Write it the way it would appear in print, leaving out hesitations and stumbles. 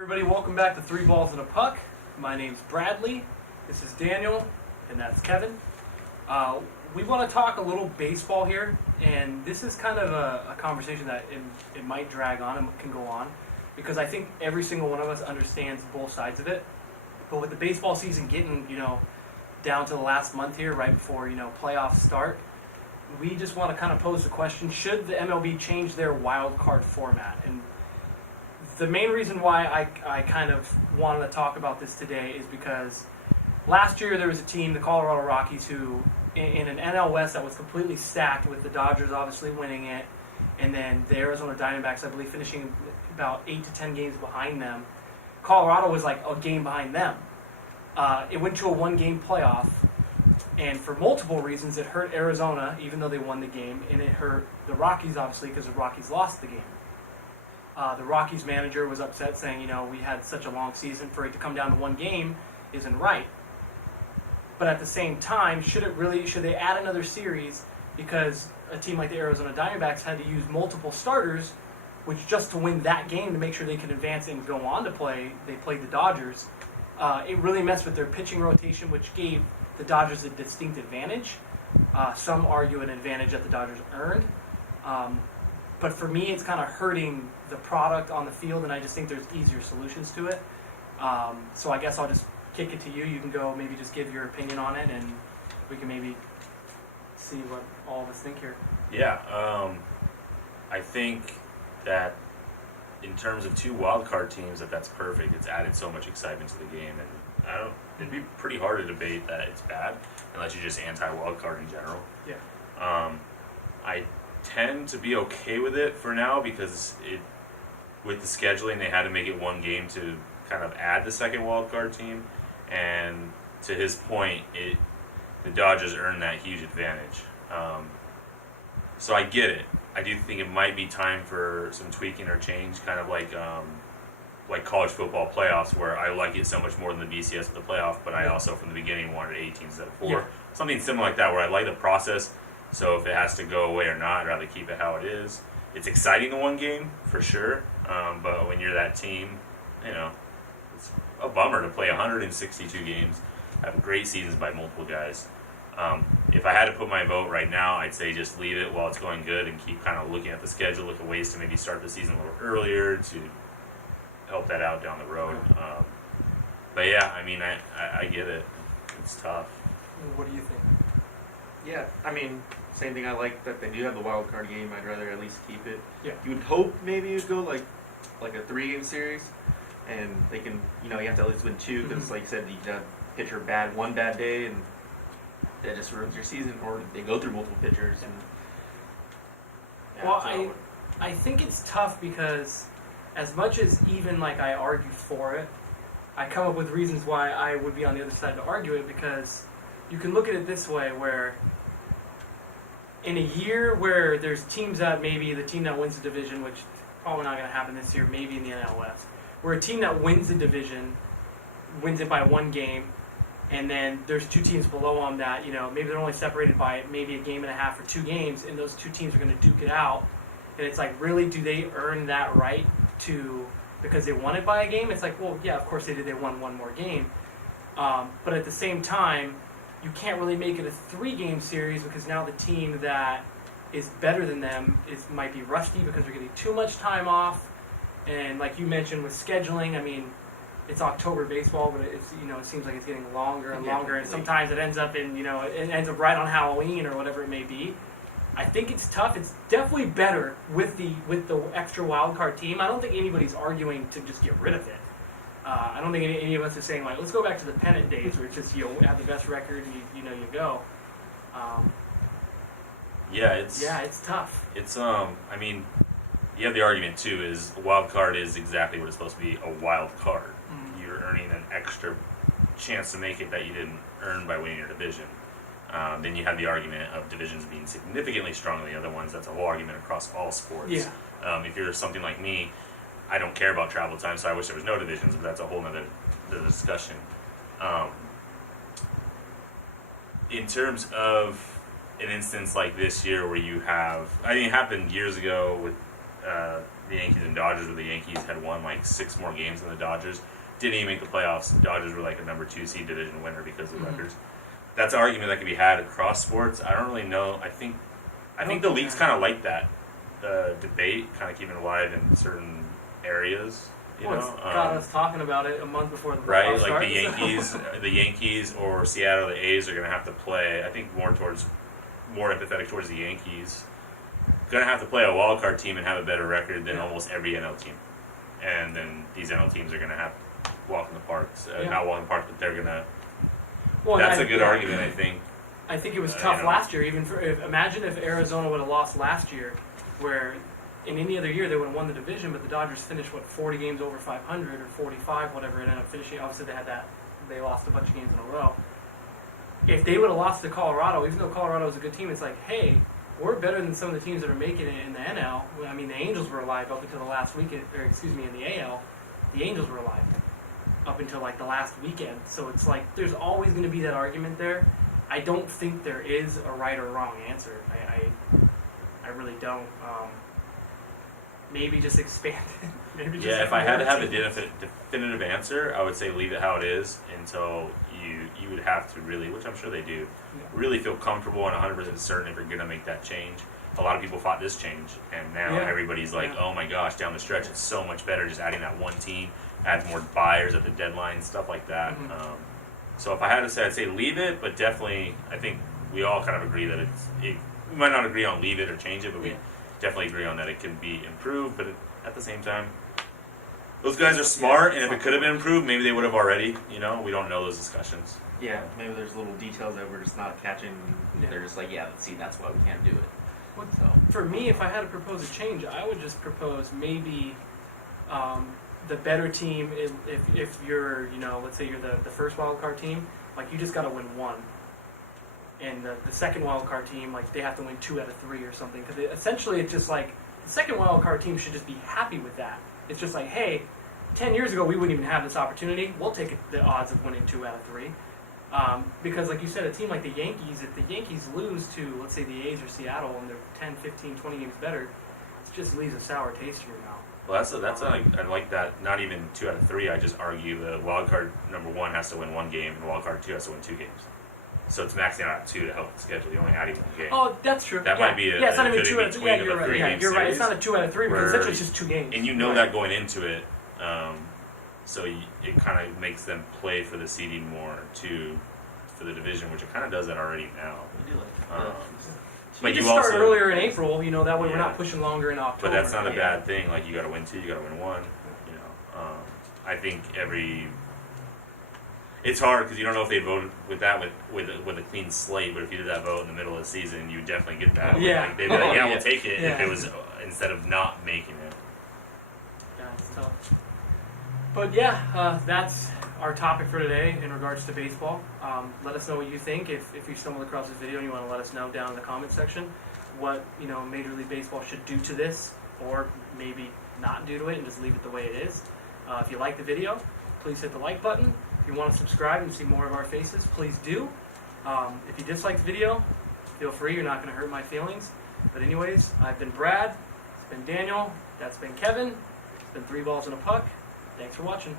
Everybody, welcome back to Three Balls and a Puck. My name's Bradley, this is Daniel, and that's Kevin. We want to talk a little baseball here, and this is kind of a conversation that it might drag on and can go on, because I think every single one of us understands both sides of it. But with the baseball season getting, down to the last month here, right before, playoffs start, we just want to kind of pose the question, should the MLB change their wild card format? And the main reason why I kind of wanted to talk about this today is because last year there was a team, the Colorado Rockies, who in an NL West that was completely stacked with the Dodgers obviously winning it, and then the Arizona Diamondbacks, I believe, finishing about 8 to 10 games behind them. Colorado was like a game behind them. It went to a one-game playoff, and for multiple reasons it hurt Arizona, even though they won the game, and it hurt the Rockies, obviously, because the Rockies lost the game. The Rockies manager was upset, saying, we had such a long season, for it to come down to one game isn't right. But at the same time, should they add another series, because a team like the Arizona Diamondbacks had to use multiple starters, which just to win that game to make sure they could advance and go on to play, they played the Dodgers. It really messed with their pitching rotation, which gave the Dodgers a distinct advantage. Some argue an advantage that the Dodgers earned. But for me, it's kind of hurting the product on the field, and I just think there's easier solutions to it. So I guess I'll just kick it to you. You can go maybe just give your opinion on it, and we can maybe see what all of us think here. Yeah, I think that in terms of two wild card teams, that's perfect. It's added so much excitement to the game, and it'd be pretty hard to debate that it's bad unless you're just anti-wild card in general. Yeah. I tend to be okay with it for now because with the scheduling, they had to make it one game to kind of add the second wild card team, and to his point, the Dodgers earned that huge advantage. So I get it. I do think it might be time for some tweaking or change, kind of like college football playoffs, where I like it so much more than the BCS of the playoff, but I also from the beginning wanted 8 teams instead of 4. Yeah. Something similar like that, where I like the process. So if it has to go away or not, I'd rather keep it how it is. It's exciting in one game, for sure. But when you're that team, it's a bummer to play 162 games, have great seasons by multiple guys. If I had to put my vote right now, I'd say just leave it while it's going good and keep kind of looking at the schedule, look at ways to maybe start the season a little earlier to help that out down the road. But yeah, I get it. It's tough. What do you think? Yeah, same thing. I like that they do have the wild card game. I'd rather at least keep it. Yeah. You would hope maybe you'd go like a 3-game series, and they can, you have to at least win 2, because like you said, you can have pitcher one bad day, and that just ruins your season, or they go through multiple pitchers. And yeah, well, I think it's tough because as much as even like I argue for it, I come up with reasons why I would be on the other side to argue it, because you can look at it this way, where in a year where there's teams that maybe the team that wins the division, which probably not going to happen this year, maybe in the NL West, where a team that wins the division wins it by 1 game, and then there's 2 teams below them that, maybe they're only separated by maybe a game and a half or 2 games, and those 2 teams are going to duke it out. And it's like, really, do they earn that right because they won it by a game? It's like, well, yeah, of course they did. They won 1 more game. But at the same time, you can't really make it a 3-game series, because now the team that is better than them might be rusty because they're getting too much time off. And like you mentioned with scheduling, it's October baseball, but it's it seems like it's getting longer and longer, and sometimes it ends up right on Halloween or whatever it may be. I think it's tough. It's definitely better with the extra wild card team. I don't think anybody's arguing to just get rid of it. I don't think any of us are saying, like, let's go back to the pennant days where it's just, have the best record, you go. It's tough. It's, you have the argument, too, is a wild card is exactly what it's supposed to be, a wild card. Mm-hmm. You're earning an extra chance to make it that you didn't earn by winning your division. Then you have the argument of divisions being significantly stronger than the other ones. That's a whole argument across all sports. Yeah. If you're something like me, I don't care about travel time, so I wish there was no divisions, but that's a whole other discussion. In terms of an instance like this year where you have, it happened years ago with the Yankees and Dodgers, where the Yankees had won like 6 more games than the Dodgers. Didn't even make the playoffs. The Dodgers were like a number 2 seed division winner because of the records. That's an argument that can be had across sports. I don't really know. I think the league's kind of like that debate, kind of keeping it alive in certain areas. You know, it's got us talking about it a month before the playoffs right? starts. Like the Yankees or Seattle, the A's are going to have to play. I think more empathetic towards the Yankees. Going to have to play a wild card team and have a better record than almost every NL team, and then these NL teams are going to have to walk in the parks. Not walk in the park, but they're going to. Well, that's a good argument, I think. I think it was tough last year. Imagine if Arizona would have lost last year, where in any other year they would have won the division, but the Dodgers finished 40 games over 500 or 45, whatever it ended up finishing. Obviously, they lost a bunch of games in a row. If they would have lost to Colorado, even though Colorado was a good team, it's like, hey, we're better than some of the teams that are making it in the NL. I mean, the Angels were alive up until the last weekend, in the AL, the Angels were alive up until like the last weekend. So it's like there's always going to be that argument there. I don't think there is a right or wrong answer. I really don't. Maybe just expand it. Maybe just if I had to have a definitive answer, I would say leave it how it is until you would have to really, which I'm sure they do, really feel comfortable and 100% certain if you're going to make that change. A lot of people fought this change, and now everybody's like, oh my gosh, down the stretch it's so much better just adding that one team, adds more buyers at the deadline, stuff like that. So if I had to say, I'd say leave it, but definitely I think we all kind of agree that we might not agree on leave it or change it, but we definitely agree on that it can be improved, but at the same time, those guys are smart, and if it could have been improved, maybe they would have already. You know, we don't know those discussions. Yeah, maybe there's little details that we're just not catching. They're just like, see, that's why we can't do it. So. For me, if I had to propose a change, I would just propose maybe the better team. If you're, let's say you're the first wild card team, like you just got to win one. And the second wild card team, like they have to win 2 out of 3 or something. Because essentially, it's just like the second wild card team should just be happy with that. It's just like, hey, 10 years ago we wouldn't even have this opportunity. We'll take the odds of winning 2 out of 3. Because like you said, a team like the Yankees, if the Yankees lose to, let's say, the A's or Seattle, and they're 10, 15, 20 games better, it just leaves a sour taste in your mouth. Well, I like that. Not even 2 out of 3. I just argue the wild card number 1 has to win 1 game, and wild card 2 has to win 2 games. So it's maxing out at 2 to help the schedule. You only add 1 game. Oh, that's true. That might be it's not even 2 out of 3. Yeah, you're right. You're right. It's not a 2 out of 3 because essentially it's just 2 games. And you know that going into it, so it kind of makes them play for the seeding more too, for the division, which it kind of does that already now. We do like that. But you start earlier in April, that way we're not pushing longer in October. But that's not a bad thing. Like you got to win 2, you got to win 1. I think it's hard because you don't know if they voted with that with a clean slate. But if you did that vote in the middle of the season, you definitely get that. Yeah. Like, they'd be like, we'll take it if it was instead of not making it. Yeah, it's tough. But that's our topic for today in regards to baseball. Let us know what you think. If you stumbled across this video and you want to let us know down in the comment section what Major League Baseball should do to this, or maybe not do to it and just leave it the way it is. If you like the video, please hit the like button. If you want to subscribe and see more of our faces, please do. If you dislike the video, feel free. You're not going to hurt my feelings. But anyways, I've been Brad. It's been Daniel. That's been Kevin. It's been 3 Balls and a Puck. Thanks for watching.